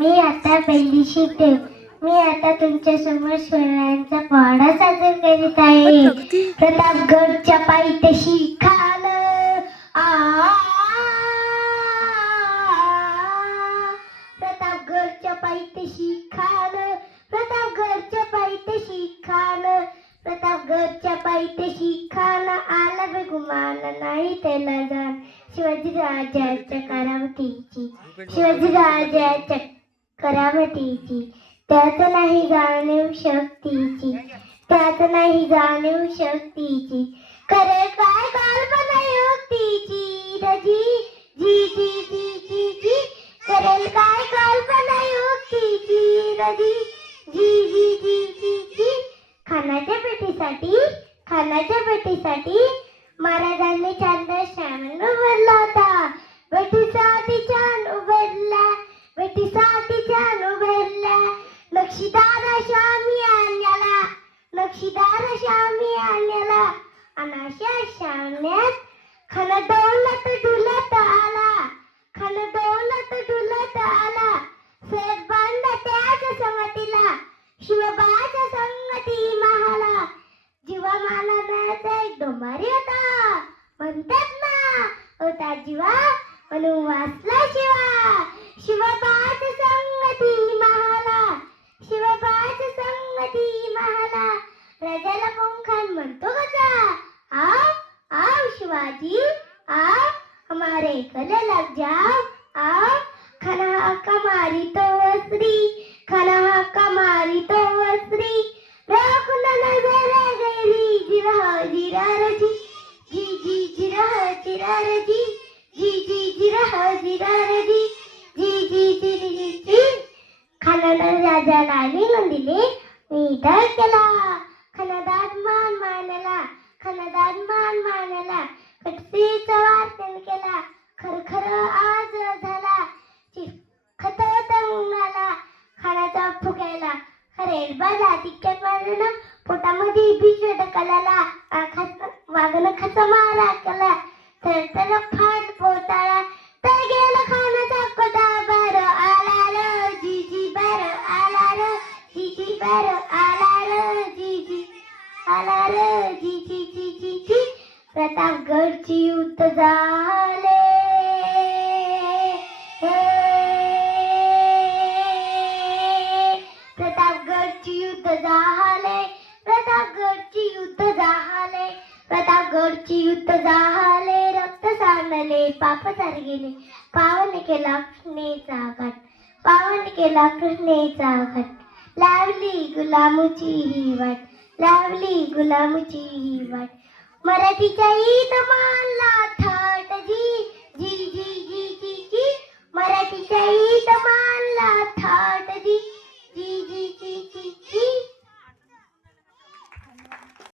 मी आता पहिली शिकते. मी आता तुमच्यासमोर स्वरांचा पाडा सादर करीत आहे. प्रतापगडच्या पायथ्याशी खाल. आ. प्रतापगडच्या पायथ्याशी खाल. प्रतापगडच्या पायथ्याशी खाल. प्रतापगडच्या आला बे गुमान नाही त्याला जाण. शिवाजी राजाच्या करामतीची शिवाजी राजाच्या करामतीची त्यात नाही जाणीव शक्तीची. त्यात नाही जाणीव शक्तीची. करे काय कल्पना युक्तीची? रजी जी जी जी जी जी. करेल काय कल्पना युक्तीची? रजी जी जी जी जी जी. खानाच्या पेटीसाठी खानाच्या पेटीसाठी महाराजांनी चांद श्यामन उभारला नक्षीदार श्यामी आणल्याला नक्षीदार श्यामी आणल्याला अनाशा श्यामण्यात खन डोलत डुलत आला खन डोलत डुलत आला. सेट बंद त्याच संगतीला शिवबाच्या संगती महाला. जीवा मिळायचा एक डोंबारी होता म्हणतात ना होता जीवा म्हणून वाचला शिवा. शिवा संगती महाला शिवबाच संगती महाला राजाला खान म्हणतो कसा आओ आओ शिवाजी आओ हमारे गले लग जाओ आओ खना कमारी तो श्री खना कमारी तो श्री राखुन नजर गैरी जिरा जिरा रजी जी जी जिरा जिरा रजी जी जी जिरा जिरा रजी जी जी जी जी जी खानानं राजाला निघून दिले मी दर केला खनदाद मान मानला खनदाद मान मानला. कटसीचा वार्तन केला खरखर आज झाला. खत तंगणाला खाण्याचा फुगायला. खरे बाला तिक्क्यात मारलं पोटामध्ये बीज आखात वागणं खच मारा केला. तर तर फाट पोताळा तर गेला खाण्याचा कोटा बर आला र जी जी बर आला र जी जी बर आला र जी जी आला र जी जी जी जी जी प्रतापगडची युद्ध झाले. प्रतापगडची युद्ध झाले. प्रतापगडची युद्ध झाले. प्रतापगडची युद्ध झाले. रक्त सांडले. पाप गेले पावन केला कृष्णेचा घाट. पावन केला कृष्णेचा घाट. लावली गुलामची ही वाट. लावली गुलामची ही वाट. मराठीच्या ईद मान